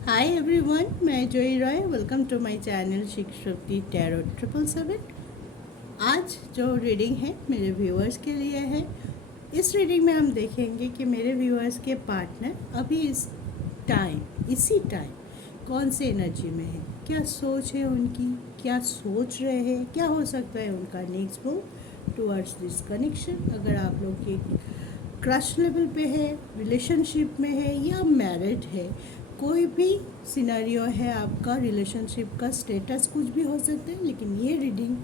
हाय everyone, मैं Joy Roy. Welcome to my channel शिक्षुप्ति tarot 777। आज जो रीडिंग है मेरे व्यूअर्स के लिए है। इस रीडिंग में हम देखेंगे कि मेरे व्यूअर्स के पार्टनर अभी इसी टाइम कौन से एनर्जी में है, क्या सोच है उनकी, क्या सोच रहे हैं, क्या हो सकता है उनका next move towards this connection. अगर आप लोग के क्रश लेवल पे है, रिलेशनशिप में है या मैरिड है, कोई भी सिनेरियो है, आपका रिलेशनशिप का स्टेटस कुछ भी हो सकता है, लेकिन ये रीडिंग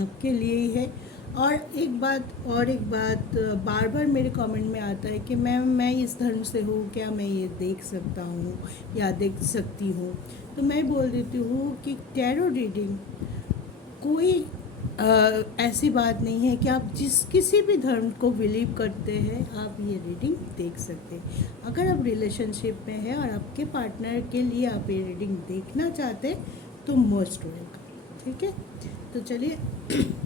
आपके लिए ही है। और एक बात बार बार मेरे कमेंट में आता है कि मैं इस धर्म से हूँ, क्या मैं ये देख सकता हूँ या देख सकती हूँ। तो मैं बोल देती हूँ कि टैरो रीडिंग कोई ऐसी बात नहीं है कि आप किसी भी धर्म को बिलीव करते हैं, आप ये रीडिंग देख सकते हैं। अगर आप रिलेशनशिप में हैं और आपके पार्टनर के लिए आप ये रीडिंग देखना चाहते हैं तो मोस्ट वेलकम। ठीक है, तो चलिए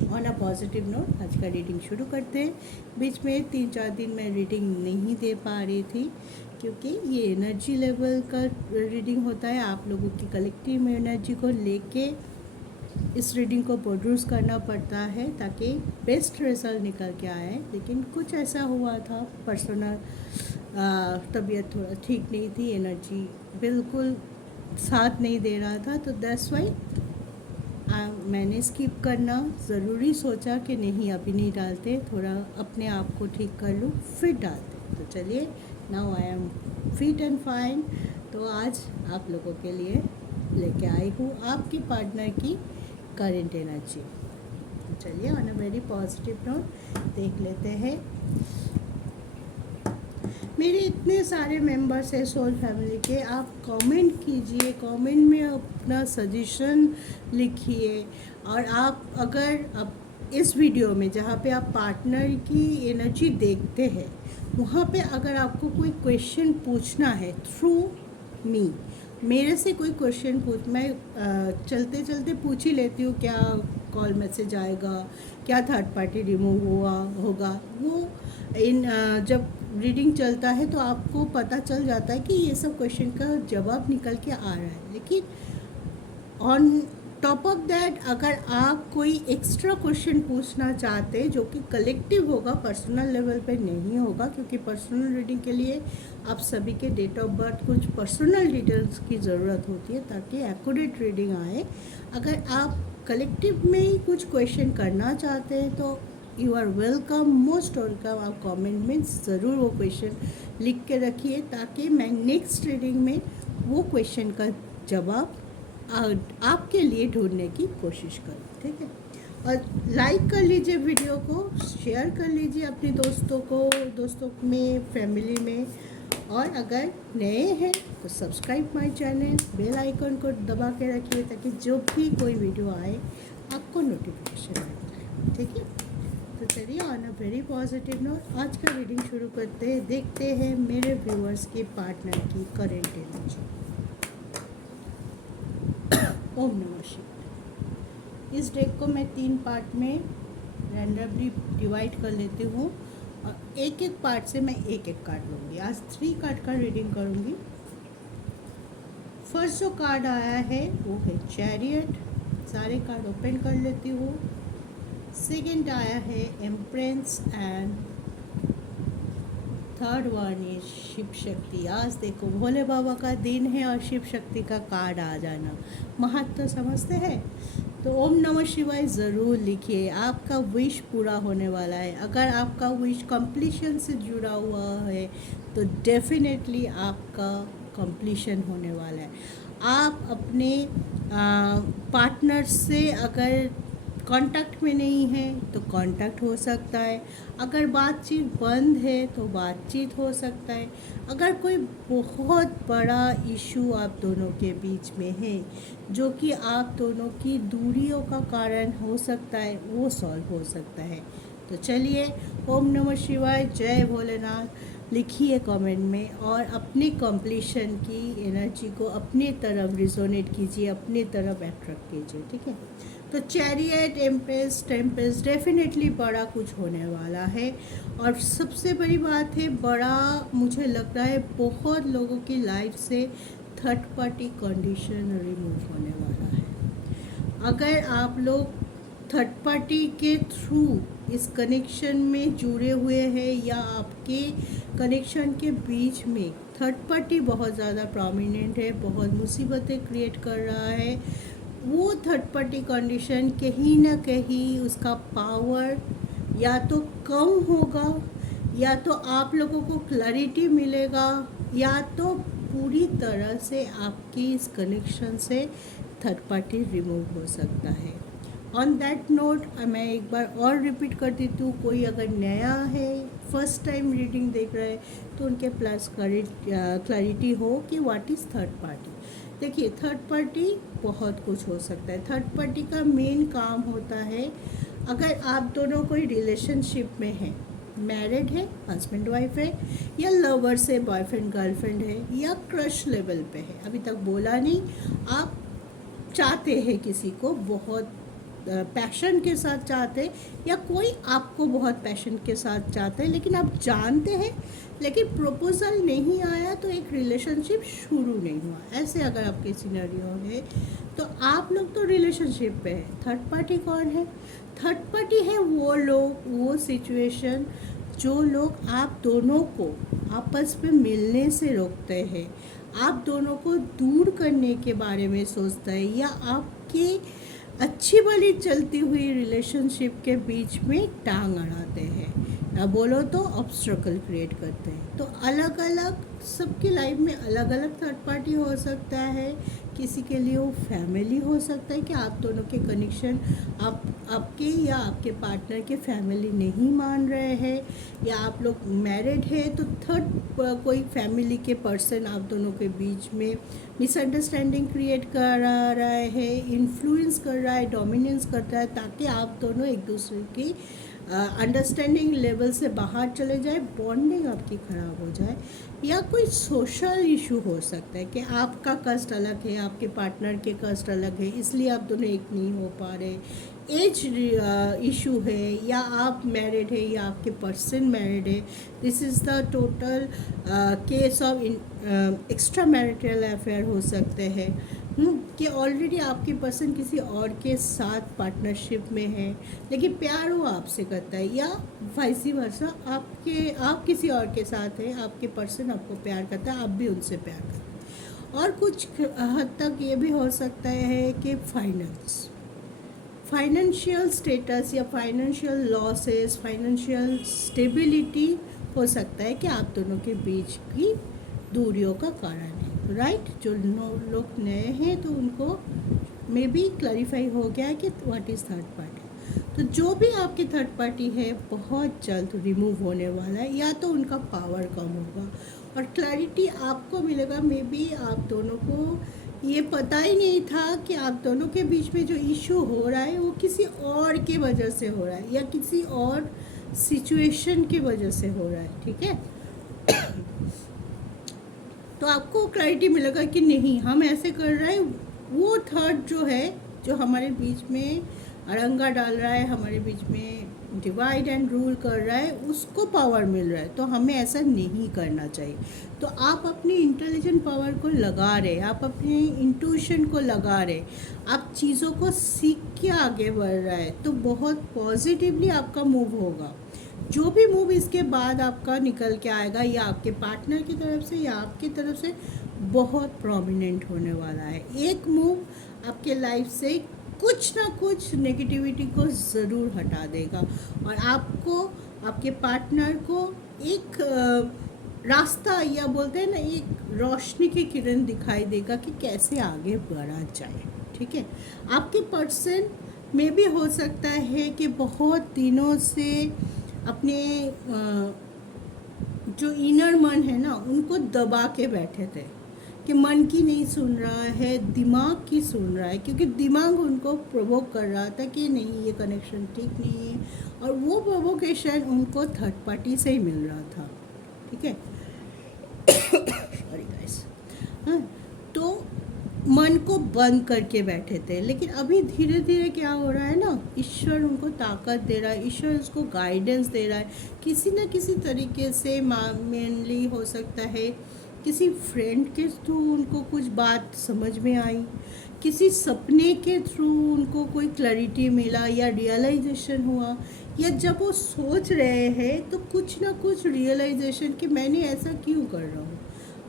ऑन अ पॉजिटिव नोट आज का रीडिंग शुरू करते हैं। बीच में 3-4 दिन मैं रीडिंग नहीं दे पा रही थी क्योंकि ये एनर्जी लेवल का रीडिंग होता है। आप लोगों की कलेक्टिव एनर्जी को लेके इस रीडिंग को प्रोड्यूस करना पड़ता है ताकि बेस्ट रिजल्ट निकल के आए। लेकिन कुछ ऐसा हुआ था, पर्सनल तबीयत थोड़ा ठीक नहीं थी, एनर्जी बिल्कुल साथ नहीं दे रहा था, तो दैट्स वाई मैंने स्किप करना ज़रूरी सोचा कि नहीं अभी नहीं डालते, थोड़ा अपने आप को ठीक कर लूँ फिर डालते। तो चलिए, now I am fit and fine. तो आज आप लोगों के लिए लेके आई हूँ आपके पार्टनर की करेंट एनर्जी। तो चलिए on a very positive note देख लेते हैं। मेरे इतने सारे मेंबर्स हैं सोल फैमिली के, आप कमेंट कीजिए, कमेंट में अपना सजेशन लिखिए। और आप अगर अब इस वीडियो में जहाँ पे आप पार्टनर की एनर्जी देखते हैं, वहाँ पे अगर आपको कोई क्वेश्चन पूछना है थ्रू मी, मेरे से कोई क्वेश्चन मैं चलते चलते पूछ ही लेती हूँ, क्या कॉल मैसेज आएगा, क्या थर्ड पार्टी रिमूव हुआ होगा, वो जब रीडिंग चलता है तो आपको पता चल जाता है कि ये सब क्वेश्चन का जवाब निकल के आ रहा है। लेकिन ऑन टॉप ऑफ दैट, अगर आप कोई एक्स्ट्रा क्वेश्चन पूछना चाहते हैं जो कि कलेक्टिव होगा, पर्सनल लेवल पे नहीं होगा, क्योंकि पर्सनल रीडिंग के लिए आप सभी के डेट ऑफ बर्थ, कुछ पर्सनल डिटेल्स की ज़रूरत होती है ताकि एक्यूरेट रीडिंग आए। अगर आप कलेक्टिव में ही कुछ क्वेश्चन करना चाहते हैं तो you are welcome, most welcome. आप कमेंट में ज़रूर वो क्वेश्चन लिख के रखिए ताकि मैं नेक्स्ट रीडिंग में वो क्वेश्चन का जवाब आपके लिए ढूंढने की कोशिश करूँ। ठीक है, और लाइक कर लीजिए वीडियो को, शेयर कर लीजिए अपने दोस्तों में, फैमिली में। और अगर नए हैं तो subscribe my channel, bell icon को दबा के रखिए ताकि जो भी कोई वीडियो आए आपको नोटिफिकेशन मिल जाए। ठीक है, तो चलिए on a very positive note आज का रीडिंग शुरू करते हैं। देखते हैं मेरे व्यूअर्स के पार्टनर की करेंट एनर्जी। ओम नमः शिवाय। इस डेक को मैं 3 पार्ट में रैंडमली डिवाइड कर लेती हूँ और एक एक पार्ट से मैं एक एक कार्ड लूँगी। आज 3 कार्ड का रीडिंग करूँगी। फर्स्ट जो कार्ड आया है वो है चैरियट, सारे कार्ड ओपन कर लेती हूँ। सेकंड आया है empress and third one is Shiv Shakti. आज देखो भोले बाबा का दिन है और शिव शक्ति का कार्ड आ जाना, महत्व तो समझते हैं। तो ओम नमः शिवाय ज़रूर लिखिए, आपका विश पूरा होने वाला है। अगर आपका विश कंप्लीशन से जुड़ा हुआ है तो डेफिनेटली आपका कंप्लीशन होने वाला है। आप अपने पार्टनर से अगर कांटेक्ट में नहीं है तो कांटेक्ट हो सकता है, अगर बातचीत बंद है तो बातचीत हो सकता है, अगर कोई बहुत बड़ा इशू आप दोनों के बीच में है जो कि आप दोनों की दूरियों का कारण हो सकता है, वो सॉल्व हो सकता है। तो चलिए, ओम नमः शिवाय, जय भोलेनाथ लिखिए कमेंट में और अपनी कंप्लीशन की एनर्जी को अपनी तरफ रिजोनेट कीजिए, अपनी तरफ अट्रैक्ट कीजिए। ठीक है, तो चैरियट, एम्प्रेस, टेम्पेस्ट, डेफिनेटली बड़ा कुछ होने वाला है। और सबसे बड़ी बात है, बड़ा मुझे लग रहा है बहुत लोगों की लाइफ से थर्ड पार्टी कंडीशन रिमूव होने वाला है। अगर आप लोग थर्ड पार्टी के थ्रू इस कनेक्शन में जुड़े हुए हैं या आपके कनेक्शन के बीच में थर्ड पार्टी बहुत ज़्यादा प्रोमिनेंट है, बहुत मुसीबतें क्रिएट कर रहा है, वो थर्ड पार्टी कंडीशन कहीं ना कहीं उसका पावर या तो कम होगा, या तो आप लोगों को क्लैरिटी मिलेगा, या तो पूरी तरह से आपकी इस कनेक्शन से थर्ड पार्टी रिमूव हो सकता है। ऑन दैट नोट मैं एक बार और रिपीट कर देती हूँ, कोई अगर नया है, फर्स्ट टाइम रीडिंग देख रहा है, तो उनके प्लस क्लैरिटी हो कि व्हाट इज़ थर्ड पार्टी। देखिए, थर्ड पार्टी बहुत कुछ हो सकता है। थर्ड पार्टी का मेन काम होता है, अगर आप दोनों कोई रिलेशनशिप में हैं, मैरिड है, हस्बैंड वाइफ है, या लवर्स है, बॉयफ्रेंड गर्लफ्रेंड है, या क्रश लेवल पे है, अभी तक बोला नहीं, आप चाहते हैं किसी को बहुत पैशन के साथ चाहते, या कोई आपको बहुत पैशन के साथ चाहते हैं, लेकिन आप जानते हैं लेकिन प्रपोजल नहीं आया, तो एक रिलेशनशिप शुरू नहीं हुआ, ऐसे अगर आपके सिनेरियो है तो आप लोग तो रिलेशनशिप पे है। थर्ड पार्टी कौन है? थर्ड पार्टी है वो लोग, वो सिचुएशन जो लोग आप दोनों को आपस में मिलने से रोकते हैं, आप दोनों को दूर करने के बारे में सोचता है, या आपके अच्छी भली चलती हुई रिलेशनशिप के बीच में टांग अड़ाते हैं, या बोलो तो ऑब्स्ट्रकल क्रिएट करते हैं। तो अलग अलग सबकी लाइफ में अलग अलग थर्ड पार्टी हो सकता है। किसी के लिए वो फैमिली हो सकता है कि आप दोनों के कनेक्शन आपके या आपके पार्टनर के फैमिली नहीं मान रहे हैं, या आप लोग मैरिड है तो थर्ड कोई फैमिली के पर्सन आप दोनों के बीच में मिसअंडरस्टैंडिंग क्रिएट कर रहा है, इन्फ्लुएंस कर रहा है, डोमिनेंस करता है, ताकि आप दोनों एक दूसरे की अंडरस्टैंडिंग लेवल से बाहर चले जाए, बॉन्डिंग आपकी ख़राब हो जाए। या कोई सोशल इशू हो सकता है कि आपका कष्ट अलग है, आपके पार्टनर के कष्ट अलग है, इसलिए आप दोनों एक नहीं हो पा रहे। एज इशू है, या आप मैरिड है या आपके पर्सन मैरिड है। This is the total case of extra marital affair हो सकते हैं, कि ऑलरेडी आपके पर्सन किसी और के साथ पार्टनरशिप में है, लेकिन प्यार वो आपसे करता है, या वाइस वर्सा आप किसी और के साथ हैं, आपके पर्सन आपको प्यार करता है, आप भी उनसे प्यार करते हैं। और कुछ हद तक ये भी हो सकता है कि फाइनेंशियल स्टेटस या फाइनेंशियल लॉसेस, फाइनेंशियल स्टेबिलिटी हो सकता है कि आप दोनों के बीच की दूरियों का कारण है। राइट, जो लोग नए हैं तो उनको मे बी क्लैरिफाई हो गया कि व्हाट इज़ थर्ड पार्टी। तो जो भी आपकी थर्ड पार्टी है बहुत जल्द रिमूव होने वाला है, या तो उनका पावर कम होगा और क्लैरिटी आपको मिलेगा। मे बी आप दोनों को ये पता ही नहीं था कि आप दोनों के बीच में जो इशू हो रहा है वो किसी और के वजह से हो रहा है, या किसी और सिचुएशन की वजह से हो रहा है। ठीक है, तो आपको क्लैरिटी मिलेगा कि नहीं, हम ऐसे कर रहे हैं, वो थर्ड जो है जो हमारे बीच में अड़ंगा डाल रहा है, हमारे बीच में डिवाइड एंड रूल कर रहा है, उसको पावर मिल रहा है, तो हमें ऐसा नहीं करना चाहिए। तो आप अपनी इंटेलिजेंट पावर को लगा रहे, आप अपनी इंट्यूशन को लगा रहे, आप चीज़ों को सीख के आगे बढ़ रहा है, तो बहुत पॉजिटिवली आपका मूव होगा। जो भी मूव इसके बाद आपका निकल के आएगा, या आपके पार्टनर की तरफ से या आपकी तरफ से, बहुत प्रोमिनेंट होने वाला है। एक मूव आपके लाइफ से कुछ ना कुछ नेगेटिविटी को ज़रूर हटा देगा, और आपको, आपके पार्टनर को एक रास्ता, या बोलते हैं ना, एक रोशनी की किरण दिखाई देगा कि कैसे आगे बढ़ा जाए। ठीक है, आपके पर्सन में भी हो सकता है कि बहुत दिनों से अपने जो इनर मन है ना, उनको दबा के बैठे थे कि मन की नहीं सुन रहा है, दिमाग की सुन रहा है, क्योंकि दिमाग उनको प्रोवोक कर रहा था कि नहीं, ये कनेक्शन ठीक नहीं है, और वो प्रोवोकेशन उनको थर्ड पार्टी से ही मिल रहा था। ठीक है, सॉरी गाइस। हाँ, तो मन को बंद करके बैठे थे, लेकिन अभी धीरे धीरे क्या हो रहा है ना, ईश्वर उनको ताकत दे रहा है, ईश्वर उसको गाइडेंस दे रहा है, किसी न किसी तरीके से। मेनली हो सकता है किसी फ्रेंड के थ्रू उनको कुछ बात समझ में आई, किसी सपने के थ्रू उनको कोई क्लैरिटी मिला या रियलाइजेशन हुआ, या जब वो सोच रहे हैं तो कुछ ना कुछ रियलाइजेशन कि मैंने ऐसा क्यों कर रहा हूँ।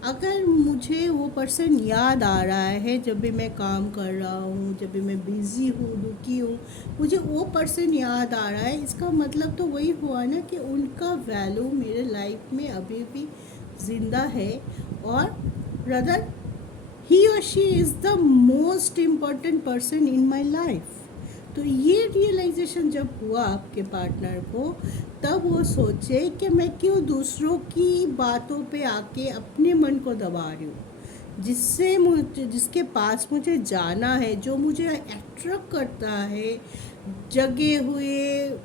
अगर मुझे वो पर्सन याद आ रहा है जब भी मैं काम कर रहा हूँ, जब भी मैं बिज़ी हूँ, दुखी हूँ, मुझे वो पर्सन याद आ रहा है, इसका मतलब तो वही हुआ ना कि उनका वैल्यू मेरे लाइफ में अभी भी ज़िंदा है, और रदर ही और she is the most important person in my life. तो ये रियलाइजेशन जब हुआ आपके पार्टनर को, तब वो सोचे कि मैं क्यों दूसरों की बातों पे आके अपने मन को दबा रही हूँ, जिससे मुझे, जिसके पास मुझे जाना है, जो मुझे अट्रैक्ट करता है, जगे हुए,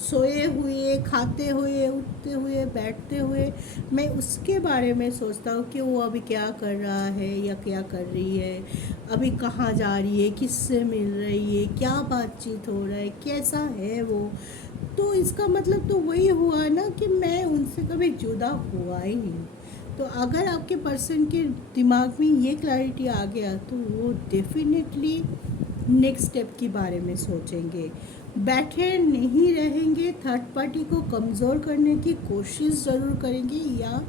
सोए हुए, खाते हुए, उठते हुए, बैठते हुए, मैं उसके बारे में सोचता हूँ कि वो अभी क्या कर रहा है या क्या कर रही है, अभी कहाँ जा रही है, किससे मिल रही है, क्या बातचीत हो रहा है, कैसा है वो। तो इसका मतलब तो वही हुआ ना कि मैं उनसे कभी जुदा हुआ ही नहीं। तो अगर आपके पर्सन के दिमाग में ये क्लैरिटी आ गया तो वो डेफिनेटली नेक्स्ट स्टेप के बारे में सोचेंगे, बैठे नहीं रहेंगे, थर्ड पार्टी को कमज़ोर करने की कोशिश ज़रूर करेंगे, या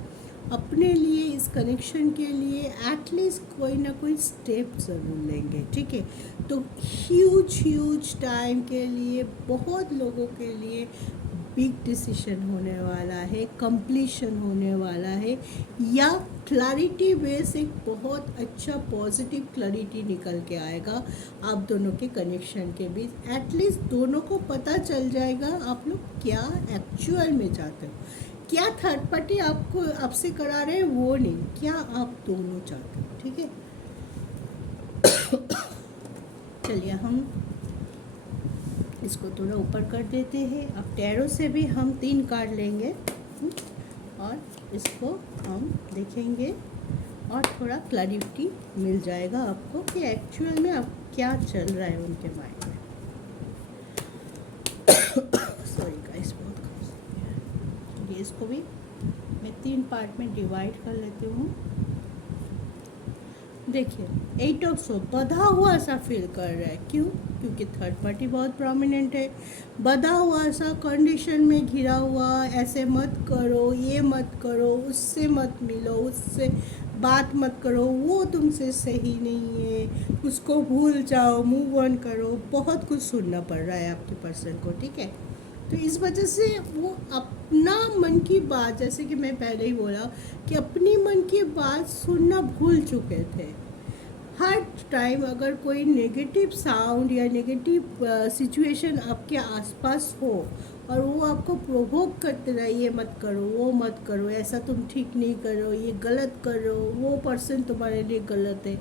अपने लिए इस कनेक्शन के लिए एटलीस्ट कोई ना कोई स्टेप ज़रूर लेंगे। ठीक है, तो ह्यूज टाइम के लिए बहुत लोगों के लिए बिग डिसीजन होने वाला है, कंप्लीशन होने वाला है, या क्लैरिटी बेस एक बहुत अच्छा पॉजिटिव क्लैरिटी निकल के आएगा आप दोनों के कनेक्शन के बीच। एटलीस्ट दोनों को पता चल जाएगा आप लोग क्या एक्चुअल में चाहते हो, क्या थर्ड पार्टी आपको आपसे करा रहे हैं वो नहीं, क्या आप दोनों चाहते हो। ठीक है, चलिए हम इसको थोड़ा ऊपर कर देते हैं। अब टैरो से भी हम 3 कार्ड लेंगे और इसको हम देखेंगे और थोड़ा क्लैरिटी मिल जाएगा आपको कि एक्चुअल में अब क्या चल रहा है उनके माइंड में। सॉरी गाइस, बहुत खांसी है। ये इसको भी मैं 3 पार्ट में डिवाइड कर लेती हूँ। देखिए, 8 ऑफ सोप बधा हुआ सा फील कर रहा है। क्यों? क्योंकि थर्ड पार्टी बहुत प्रोमिनेंट है, बधा हुआ सा, कंडीशन में घिरा हुआ, ऐसे मत करो, ये मत करो, उससे मत मिलो, उससे बात मत करो, वो तुमसे सही नहीं है, उसको भूल जाओ, मूव ऑन करो। बहुत कुछ सुनना पड़ रहा है आपके पर्सन को। ठीक है, तो इस वजह से वो अपना मन की बात, जैसे कि मैं पहले ही बोला कि अपनी मन की बात सुनना भूल चुके थे। हर टाइम अगर कोई नेगेटिव साउंड या नेगेटिव सिचुएशन आपके आसपास हो और वो आपको प्रोवोक करते रहे, ये मत करो, वो मत करो, ऐसा तुम ठीक नहीं करो, ये गलत करो, वो पर्सन तुम्हारे लिए गलत है,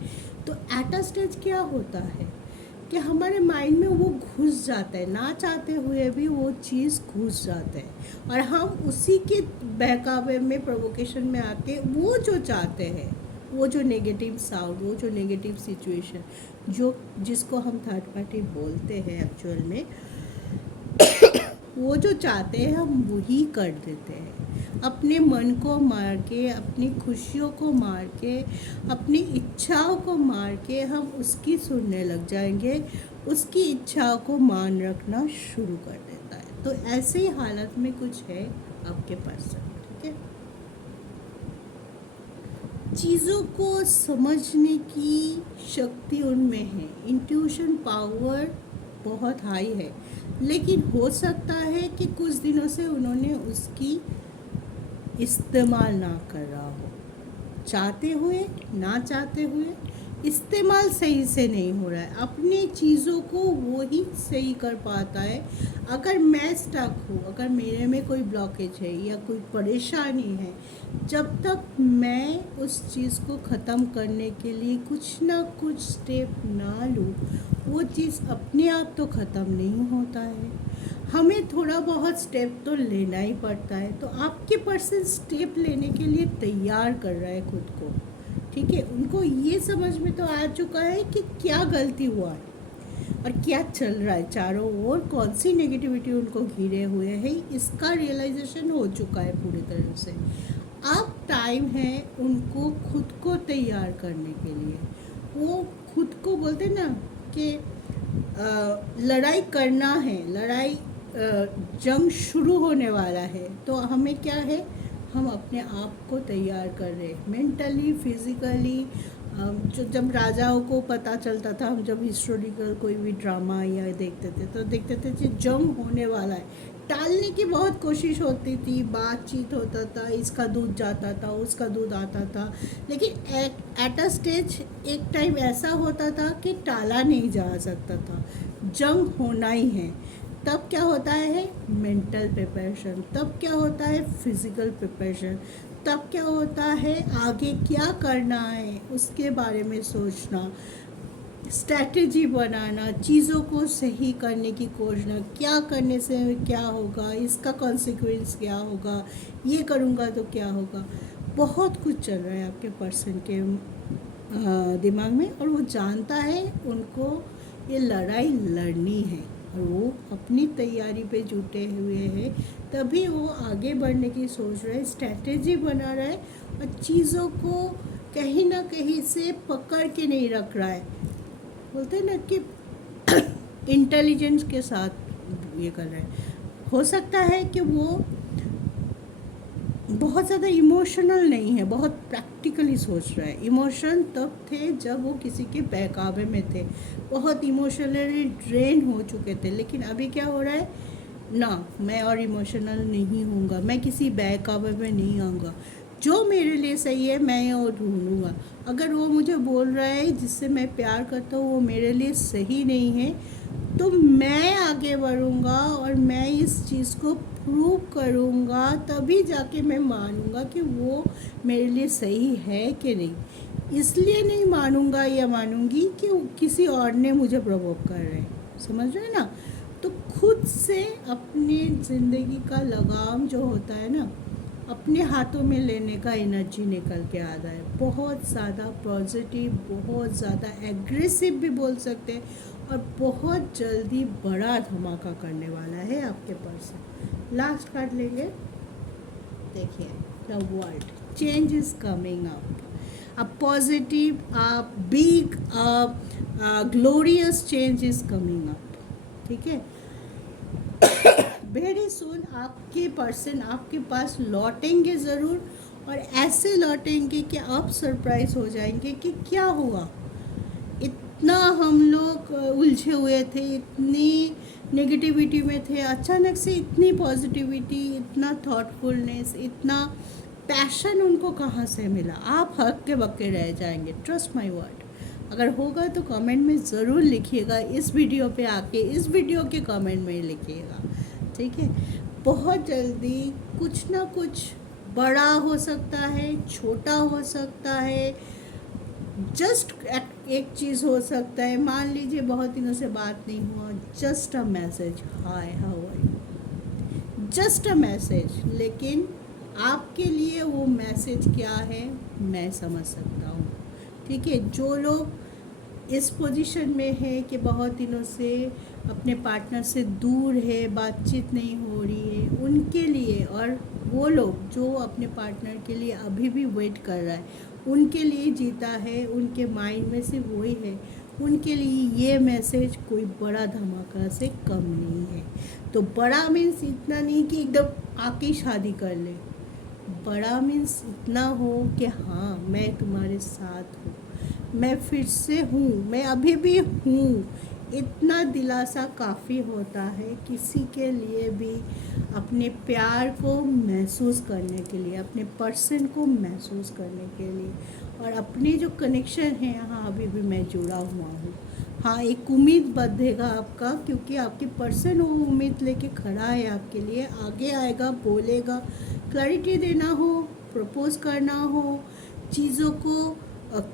तो एट अ स्टेज क्या होता है कि हमारे माइंड में वो घुस जाता है, ना चाहते हुए भी वो चीज़ घुस जाता है, और हम उसी के बहकावे में, प्रोवोकेशन में आके वो जो चाहते हैं, वो जो नेगेटिव साउंड, वो जो नेगेटिव सिचुएशन, जो जिसको हम थर्ड पार्टी बोलते हैं एक्चुअल में, वो जो चाहते हैं हम वही कर देते हैं। अपने मन को मार के, अपनी खुशियों को मार के, अपनी इच्छाओं को मार के हम उसकी सुनने लग जाएंगे, उसकी इच्छाओं को मान रखना शुरू कर देता है। तो ऐसे ही हालत में कुछ है आपके पर्सन। ठीक है, चीज़ों को समझने की शक्ति उनमें है, इंट्यूशन पावर बहुत हाई है, लेकिन हो सकता है कि कुछ दिनों से उन्होंने उसकी इस्तेमाल ना कर रहा हो, चाहते हुए ना चाहते हुए इस्तेमाल सही से नहीं हो रहा है। अपनी चीज़ों को वो ही सही कर पाता है। अगर मैं स्टक हूँ, अगर मेरे में कोई ब्लॉकेज है या कोई परेशानी है, जब तक मैं उस चीज़ को ख़त्म करने के लिए कुछ ना कुछ स्टेप ना लूँ, वो चीज़ अपने आप तो ख़त्म नहीं होता है। हमें थोड़ा बहुत स्टेप तो लेना ही पड़ता है। तो आपके पर्सन स्टेप लेने के लिए तैयार कर रहा है खुद को। ठीक है, उनको ये समझ में तो आ चुका है कि क्या गलती हुआ है और क्या चल रहा है चारों ओर, कौन सी नेगेटिविटी उनको घिरे हुए है, इसका रियलाइजेशन हो चुका है पूरी तरह से। अब टाइम है उनको खुद को तैयार करने के लिए। वो खुद को बोलते हैं ना कि लड़ाई करना है, जंग शुरू होने वाला है, तो हमें क्या है, हम अपने आप को तैयार कर रहे हैं मेंटली, फिजिकली। जो जब राजाओं को पता चलता था, हम जब हिस्टोरिकल कोई भी ड्रामा या देखते थे तो देखते थे कि जंग होने वाला है, टालने की बहुत कोशिश होती थी, बातचीत होता था, इसका दूध जाता था, उसका दूध आता था, लेकिन एट अ स्टेज एक टाइम ऐसा होता था कि टाला नहीं जा सकता था, जंग होना ही है। तब क्या होता है, मेंटल प्रिपरेशन, तब क्या होता है, फिजिकल प्रिपरेशन, तब क्या होता है, आगे क्या करना है उसके बारे में सोचना, स्ट्रैटेजी बनाना, चीज़ों को सही करने की कोशिश, क्या करने से क्या होगा, इसका कॉन्सिक्वेंस क्या होगा, ये करूँगा तो क्या होगा। बहुत कुछ चल रहा है आपके पर्सन के दिमाग में, और वो जानता है उनको ये लड़ाई लड़नी है, और वो अपनी तैयारी पे जुटे हुए हैं, तभी वो आगे बढ़ने की सोच रहा है, स्ट्रैटेजी बना रहा है, और चीज़ों को कहीं ना कहीं से पकड़ के नहीं रख रहा है। बोलते हैं ना कि इंटेलिजेंस के साथ ये कर रहा है। हो सकता है कि वो बहुत ज़्यादा इमोशनल नहीं है, बहुत प्रैक्टिकली सोच रहा है। इमोशन तब थे जब वो किसी के बहकावे में थे, बहुत इमोशनली ड्रेन हो चुके थे, लेकिन अभी क्या हो रहा है ना, मैं और इमोशनल नहीं हूँगा, मैं किसी बहकावे में नहीं आऊँगा, जो मेरे लिए सही है मैं और ढूंढूँगा। अगर वो मुझे बोल रहा है जिससे मैं प्यार करता हूँ वो मेरे लिए सही नहीं है, तो मैं आगे बढ़ूँगा और मैं इस चीज़ को प्रूव करूँगा, तभी जाके मैं मानूँगा कि वो मेरे लिए सही है कि नहीं। इसलिए नहीं मानूँगा या मानूँगी कि किसी और ने मुझे प्रवोक कर रहे हैं, समझ रहे हैं ना। तो खुद से अपनी ज़िंदगी का लगाम जो होता है ना, अपने हाथों में लेने का एनर्जी निकल के आता है, बहुत ज़्यादा पॉजिटिव, बहुत ज़्यादा एग्रेसिव भी बोल सकते हैं, और बहुत जल्दी बड़ा धमाका करने वाला है आपके पर्सन। लास्ट कार्ड लेंगे, देखिए, the world, change is coming up, a positive, a big, glorious change is coming up, ठीक है। वेरी सुन आपके पर्सन आपके पास लौटेंगे ज़रूर, और ऐसे लौटेंगे कि आप सरप्राइज हो जाएंगे कि क्या हुआ। इतना हम लोग उलझे हुए थे, इतनी नेगेटिविटी में थे, अचानक से इतनी पॉजिटिविटी, इतना थॉटफुलनेस, इतना पैशन उनको कहाँ से मिला। आप हक्के बक्के रह जाएंगे, ट्रस्ट माय वर्ड। अगर होगा तो कमेंट में ज़रूर लिखिएगा, इस वीडियो पे आके इस वीडियो के कमेंट में लिखिएगा, ठीक है। बहुत जल्दी कुछ ना कुछ बड़ा हो सकता है, छोटा हो सकता है, जस्ट एक चीज़ हो सकता है, मान लीजिए बहुत दिनों से बात नहीं हुआ, just a message, hi how are you, just a message, लेकिन आपके लिए वो मैसेज क्या है मैं समझ सकता हूँ, ठीक है। जो लोग इस पोजीशन में है कि बहुत दिनों से अपने पार्टनर से दूर है, बातचीत नहीं हो रही है, उनके लिए, और वो लोग जो अपने पार्टनर के लिए अभी भी वेट कर रहा है, उनके लिए जीता है, उनके माइंड में सिर्फ वही है, उनके लिए ये मैसेज कोई बड़ा धमाका से कम नहीं है। तो बड़ा मीन्स इतना नहीं कि एकदम आके शादी कर ले, बड़ा मीन्स इतना हो कि हाँ मैं तुम्हारे साथ हूँ, मैं फिर से हूँ, मैं अभी भी हूँ, इतना दिलासा काफ़ी होता है किसी के लिए भी अपने प्यार को महसूस करने के लिए, अपने पर्सन को महसूस करने के लिए, और अपने जो कनेक्शन है, हाँ अभी भी मैं जुड़ा हुआ हूँ, हाँ एक उम्मीद बंधेगा आपका, क्योंकि आपके पर्सन वो उम्मीद लेके खड़ा है आपके लिए, आगे आएगा, बोलेगा, क्लैरिटी देना हो, प्रपोज करना हो, चीज़ों को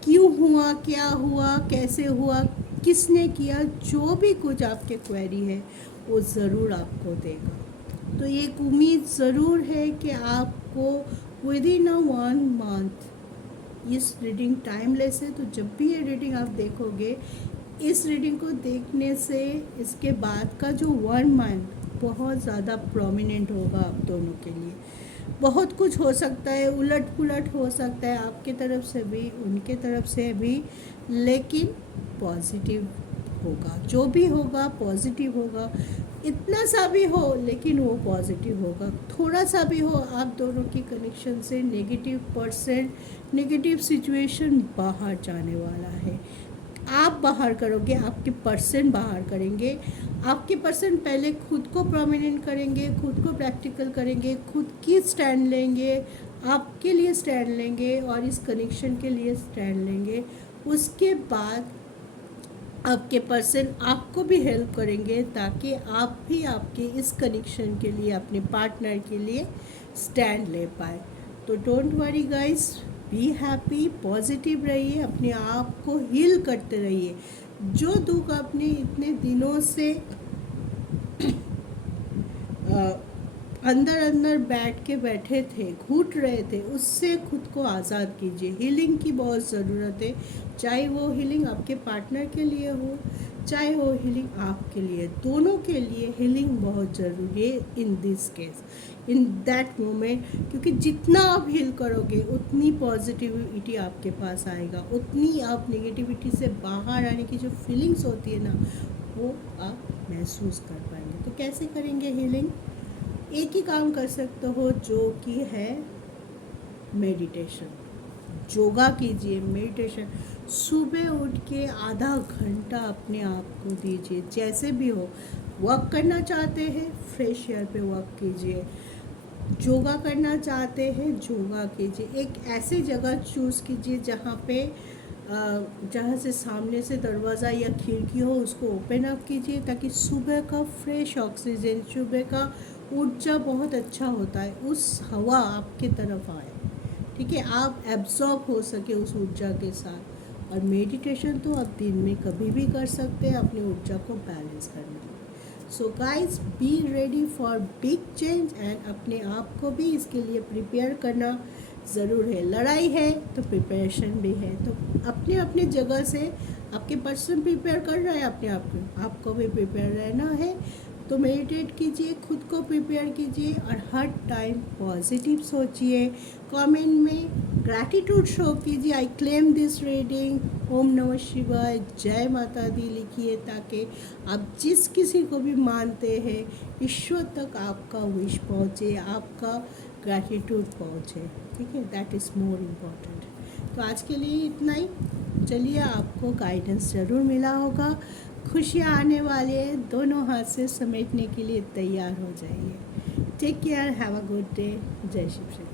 क्यों हुआ, क्या हुआ, कैसे हुआ, किसने किया, जो भी कुछ आपके क्वेरी है वो ज़रूर आपको देगा। तो एक उम्मीद ज़रूर है कि आपको विद इन अ 1 मंथ, इस रीडिंग टाइमलेस है, तो जब भी ये रीडिंग आप देखोगे, इस रीडिंग को देखने से इसके बाद का जो 1 मंथ बहुत ज़्यादा प्रोमिनेंट होगा आप दोनों के लिए। बहुत कुछ हो सकता है, उलट पुलट हो सकता है आपके तरफ से भी उनके तरफ से भी, लेकिन पॉजिटिव होगा, जो भी होगा पॉजिटिव होगा। इतना सा भी हो लेकिन वो पॉजिटिव होगा, थोड़ा सा भी हो आप दोनों की कनेक्शन से नेगेटिव परसेंट, नेगेटिव सिचुएशन बाहर जाने वाला है। आप बाहर करोगे, आपके पर्सन बाहर करेंगे। आपके पर्सन पहले खुद को प्रोमिनेंट करेंगे, खुद को प्रैक्टिकल करेंगे, खुद की स्टैंड लेंगे, आपके लिए स्टैंड लेंगे और इस कनेक्शन के लिए स्टैंड लेंगे। उसके बाद आपके पर्सन आपको भी हेल्प करेंगे ताकि आप भी आपके इस कनेक्शन के लिए, अपने पार्टनर के लिए स्टैंड ले पाए। तो don't worry guys, be happy, positive रहिए, अपने आप को हील करते रहिए। जो दुख आपने इतने दिनों से अंदर अंदर बैठ के बैठे थे, घुट रहे थे, उससे खुद को आज़ाद कीजिए। हीलिंग की बहुत ज़रूरत है, चाहे वो हीलिंग आपके पार्टनर के लिए हो, चाहे वो हीलिंग आपके लिए, दोनों के लिए हीलिंग बहुत ज़रूरी है in this case, in that moment. क्योंकि जितना आप हील करोगे उतनी पॉजिटिविटी आपके पास आएगा, उतनी आप नेगेटिविटी से बाहर आने की जो फीलिंग्स होती है ना, वो आप महसूस कर पाएंगे। तो कैसे करेंगे हीलिंग? एक ही काम कर सकते हो, जो कि है मेडिटेशन। योगा कीजिए, मेडिटेशन। सुबह उठ के आधा घंटा अपने आप को दीजिए, जैसे भी हो। वॉक करना चाहते हैं, फ्रेश एयर पे वॉक कीजिए। योगा करना चाहते हैं, योगा कीजिए। एक ऐसी जगह चूज़ कीजिए जहाँ से सामने से दरवाज़ा या खिड़की हो, उसको ओपन अप कीजिए ताकि सुबह का फ्रेश ऑक्सीजन, सुबह का ऊर्जा बहुत अच्छा होता है, उस हवा आपके तरफ आए, ठीक है, आप एब्जॉर्ब हो सके उस ऊर्जा के साथ। और मेडिटेशन तो आप दिन में कभी भी कर सकते हैं अपनी ऊर्जा को बैलेंस करने के लिए। So guys, be ready for big change and अपने आप को भी इसके लिए प्रिपेयर करना ज़रूर है। लड़ाई है तो प्रिपरेशन भी है, तो अपने अपने जगह से आपके पर्सन प्रिपेयर कर रहा है अपने आप को, आपको भी प्रिपेयर रहना है। तो मेडिटेट कीजिए, खुद को प्रिपेयर कीजिए और हर टाइम पॉजिटिव सोचिए। कमेंट में ग्रैटिट्यूड शो कीजिए, आई क्लेम दिस रीडिंग, ओम नमः शिवाय, जय माता दी लिखिए, ताकि आप जिस किसी को भी मानते हैं ईश्वर तक आपका विश पहुँचे, आपका ग्रैटिट्यूड पहुँचे, ठीक है, दैट इज़ मोर इम्पॉर्टेंट। तो आज के लिए इतना ही। चलिए, आपको गाइडेंस ज़रूर मिला होगा। खुशियाँ आने वाले हैं, दोनों हाथ से समेटने के लिए तैयार हो जाइए। Take care, have a good day. जय शिव।